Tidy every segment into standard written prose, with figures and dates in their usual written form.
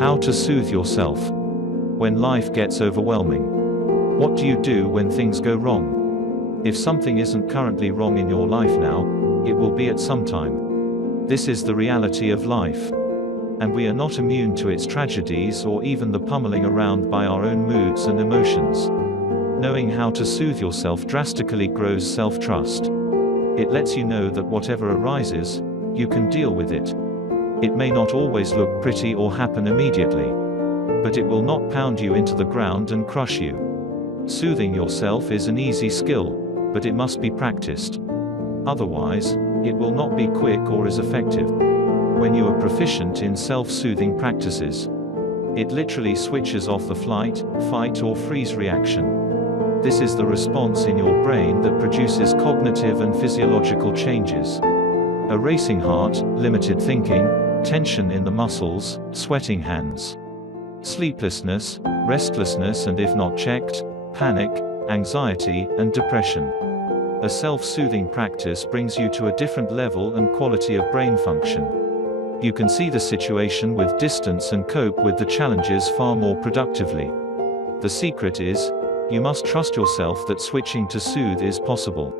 How to soothe yourself when life gets overwhelming. What do you do when things go wrong? If something isn't currently wrong in your life now, it will be at some time. This is the reality of life. And we are not immune to its tragedies or even the pummeling around by our own moods and emotions. Knowing how to soothe yourself drastically grows self-trust. It lets you know that whatever arises, you can deal with it. It may not always look pretty or happen immediately, but it will not pound you into the ground and crush you. Soothing yourself is an easy skill, but it must be practiced. Otherwise, it will not be quick or as effective. When you are proficient in self-soothing practices, it literally switches off the flight, fight or freeze reaction. This is the response in your brain that produces cognitive and physiological changes. A racing heart, limited thinking, tension in the muscles, sweating hands, sleeplessness, restlessness and if not checked, panic, anxiety, and depression. A self-soothing practice brings you to a different level and quality of brain function. You can see the situation with distance and cope with the challenges far more productively. The secret is, you must trust yourself that switching to soothe is possible.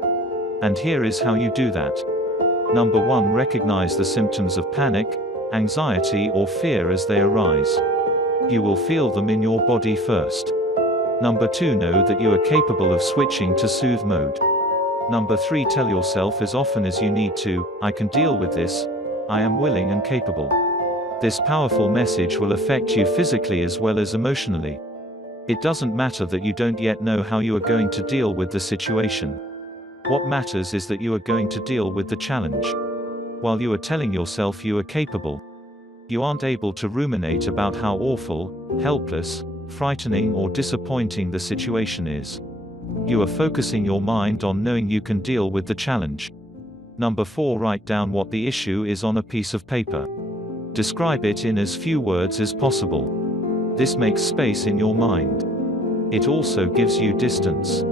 And here is how you do that. Number 1, recognize the symptoms of panic, anxiety or fear as they arise. You will feel them in your body first. Number 2, know that you are capable of switching to soothe mode. Number 3, tell yourself as often as you need to, I can deal with this, I am willing and capable. This powerful message will affect you physically as well as emotionally. It doesn't matter that you don't yet know how you are going to deal with the situation. What matters is that you are going to deal with the challenge. While you are telling yourself you are capable, you aren't able to ruminate about how awful, helpless, frightening or disappointing the situation is. You are focusing your mind on knowing you can deal with the challenge. Number 4, write down what the issue is on a piece of paper. Describe it in as few words as possible. This makes space in your mind. It also gives you distance.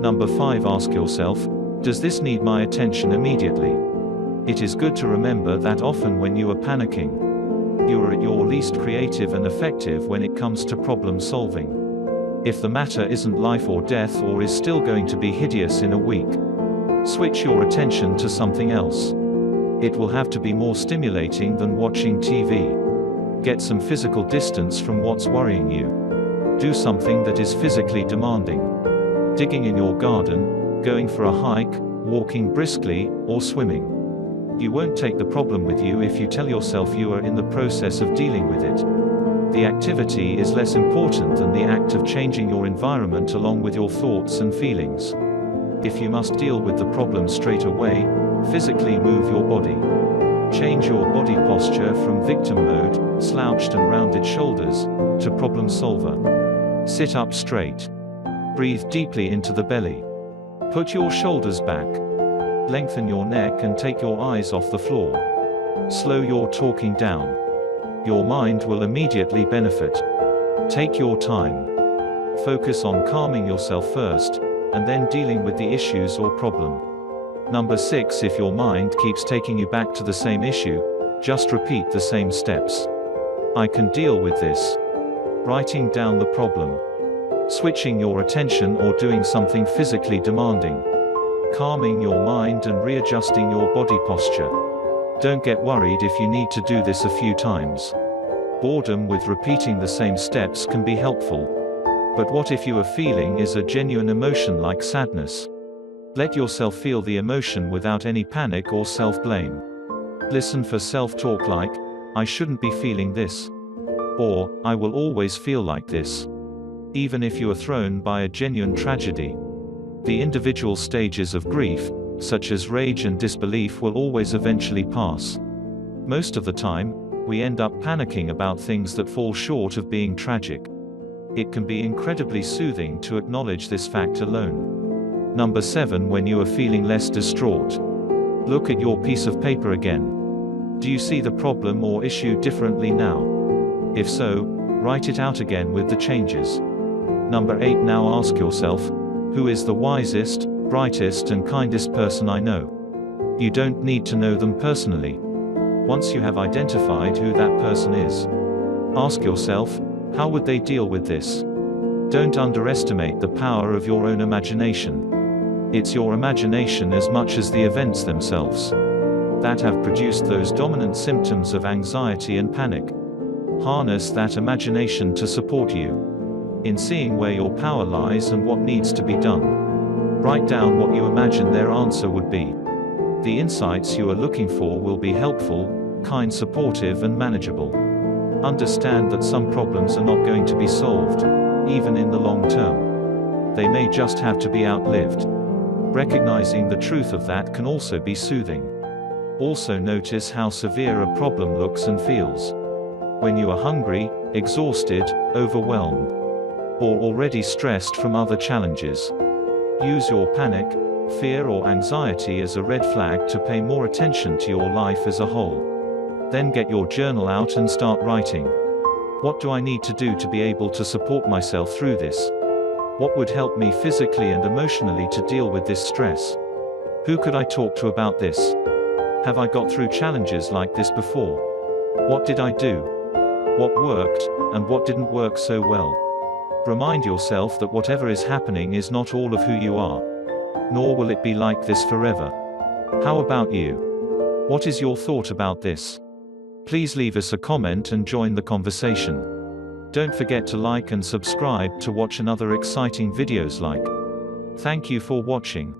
Number 5, ask yourself, does this need my attention immediately? It is good to remember that often when you are panicking, you are at your least creative and effective when it comes to problem solving. If the matter isn't life or death or is still going to be hideous in a week, switch your attention to something else. It will have to be more stimulating than watching TV. Get some physical distance from what's worrying you. Do something that is physically demanding. Digging in your garden, going for a hike, walking briskly, or swimming. You won't take the problem with you if you tell yourself you are in the process of dealing with it. The activity is less important than the act of changing your environment along with your thoughts and feelings. If you must deal with the problem straight away, physically move your body. Change your body posture from victim mode, slouched and rounded shoulders, to problem solver. Sit up straight. Breathe deeply into the belly. Put your shoulders back. Lengthen your neck and take your eyes off the floor. Slow your talking down. Your mind will immediately benefit. Take your time. Focus on calming yourself first, and then dealing with the issues or problem. Number 6, if your mind keeps taking you back to the same issue, just repeat the same steps. I can deal with this. Writing down the problem. Switching your attention or doing something physically demanding. Calming your mind and readjusting your body posture. Don't get worried if you need to do this a few times. Boredom with repeating the same steps can be helpful. But what if you are feeling is a genuine emotion like sadness? Let yourself feel the emotion without any panic or self-blame. Listen for self-talk like, I shouldn't be feeling this. Or, I will always feel like this. Even if you are thrown by a genuine tragedy. The individual stages of grief, such as rage and disbelief, will always eventually pass. Most of the time, we end up panicking about things that fall short of being tragic. It can be incredibly soothing to acknowledge this fact alone. Number 7, when you are feeling less distraught. Look at your piece of paper again. Do you see the problem or issue differently now? If so, write it out again with the changes. Number 8, now ask yourself, who is the wisest, brightest and kindest person I know? You don't need to know them personally. Once you have identified who that person is, Ask yourself, how would they deal with this? Don't underestimate the power of your own imagination. It's your imagination as much as the events themselves that have produced those dominant symptoms of anxiety and panic. Harness that imagination to support you in seeing where your power lies and what needs to be done. Write down what you imagine their answer would be. The insights you are looking for will be helpful, kind, supportive, and manageable. Understand that some problems are not going to be solved, even in the long term. They may just have to be outlived. Recognizing the truth of that can also be soothing. Also notice how severe a problem looks and feels. When you are hungry, exhausted, overwhelmed, or already stressed from other challenges. Use your panic, fear, or anxiety as a red flag to pay more attention to your life as a whole. Then get your journal out and start writing. What do I need to do to be able to support myself through this? What would help me physically and emotionally to deal with this stress? Who could I talk to about this? Have I got through challenges like this before? What did I do? What worked, and what didn't work so well? Remind yourself that whatever is happening is not all of who you are. Nor will it be like this forever. How about you? What is your thought about this? Please leave us a comment and join the conversation. Don't forget to like and subscribe to watch another exciting videos like. Thank you for watching.